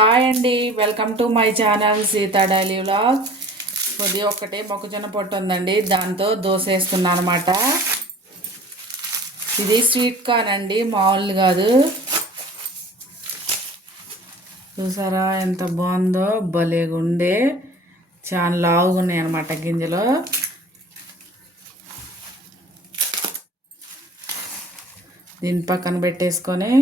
Hi అండి, welcome to my channel Sita daily vlog. కొద్దిగా ఒక్కటే మొక్కజొన్న పొట్టు ఉందండి, దాంతో దోశ వేస్తున్నా అనమాట. ఇది స్వీట్ కార్న్ అండి, మామూలు కాదు. చూసారా ఎంత బాగుందో, భలేగుండే. చాలా లావుగా ఉన్నాయి అనమాట గింజలు. దీని పక్కన పెట్టేసుకొని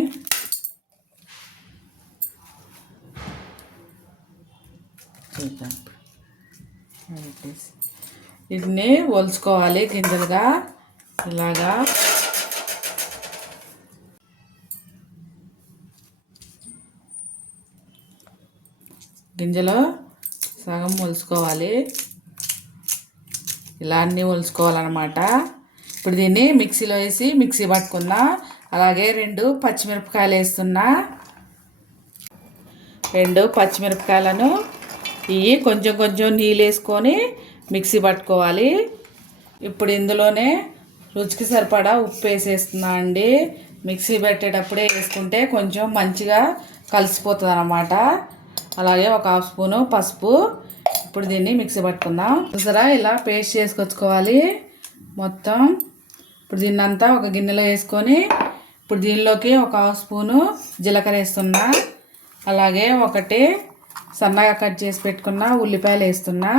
వీటిని ఒలుచుకోవాలి గింజలుగా ఇలాగా. గింజలు సగం ఒలుచుకోవాలి, ఇలా అన్నీ ఒలుచుకోవాలన్నమాట. ఇప్పుడు దీన్ని మిక్సీలో వేసి మిక్సీ పట్టుకుందాం. అలాగే 2 పచ్చిమిరపకాయలు వేస్తున్నా. 2 పచ్చిమిరపకాయలను ఇవి కొంచెం కొంచెం నీళ్ళు వేసుకొని మిక్సీ పట్టుకోవాలి. ఇప్పుడు ఇందులోనే రుచికి సరిపడా ఉప్పు వేసేస్తున్నా అండి. మిక్సీ పెట్టేటప్పుడే వేసుకుంటే కొంచెం మంచిగా కలిసిపోతుంది అన్నమాట. అలాగే 1/2 స్పూను పసుపు. ఇప్పుడు దీన్ని మిక్సీ పట్టుకుందాం. చూసారా, ఇలా పేస్ట్ చేసుకొచ్చుకోవాలి మొత్తం. ఇప్పుడు దీన్ని అంతా ఒక గిన్నెలో వేసుకొని ఇప్పుడు దీనిలోకి 1/2 స్పూను జీలకర్ర వేస్తున్నా. అలాగే 1 సన్నగా కట్ చేసి పెట్టుకున్న ఉల్లిపాయలు వేస్తున్నా.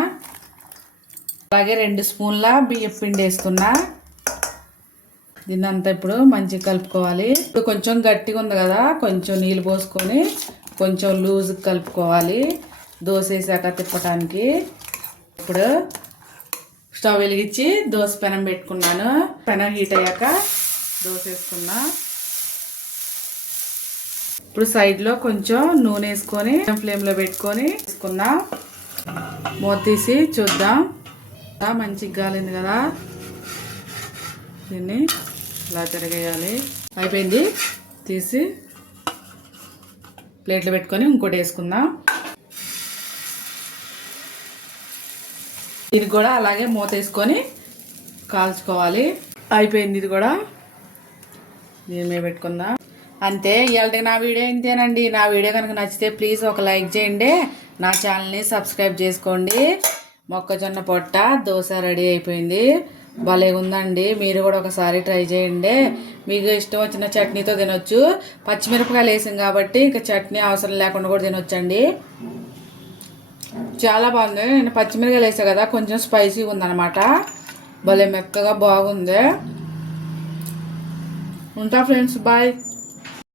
అలాగే 2 స్పూన్ల బియ్యం పిండి వేస్తున్నా. దీన్ని అంతా ఇప్పుడు మంచిగా కలుపుకోవాలి. ఇప్పుడు కొంచెం గట్టిగా ఉంది కదా, కొంచెం నీళ్ళు పోసుకొని కొంచెం లూజ్ కలుపుకోవాలి దోశ వేసాక తిప్పటానికి. ఇప్పుడు స్టవ్ వెలిగించి దోశ పెనం పెట్టుకున్నాను. పెనం హీట్ అయ్యాక దోశ వేసుకున్నా. ఇప్పుడు సైడ్లో కొంచెం నూనె వేసుకొని ఫ్లేమ్లో పెట్టుకొని వేసుకుందాం. మూత తీసి చూద్దాం. మంచిగా గాలింది కదా, దీన్ని ఇలా తిరగేయాలి. అయిపోయింది, తీసి ప్లేట్లో పెట్టుకొని ఇంకోటి వేసుకుందాం. ఇది కూడా అలాగే మూత వేసుకొని కాల్చుకోవాలి. అయిపోయింది, ఇది కూడా దీని మీద పెట్టుకుందాం. అంతే, ఇవాళ నా వీడియో ఇంతేనండి. నా వీడియో కనుక నచ్చితే ప్లీజ్ ఒక లైక్ చేయండి. నా ఛానల్ని సబ్స్క్రైబ్ చేసుకోండి. మొక్కజొన్న పొట్ట దోశ రెడీ అయిపోయింది. భలే ఉందండి, మీరు కూడా ఒకసారి ట్రై చేయండి. మీకు ఇష్టం వచ్చిన చట్నీతో తినొచ్చు. పచ్చిమిరపకాయలు వేసాం కాబట్టి ఇంకా చట్నీ అవసరం లేకుండా కూడా తినొచ్చండి. చాలా బాగుంది. నేను పచ్చిమిరపకాయలు వేసా కదా, కొంచెం స్పైసీగా ఉందన్నమాట. భలే మెత్తగా బాగుంది. ఉంటా ఫ్రెండ్స్, బాయ్.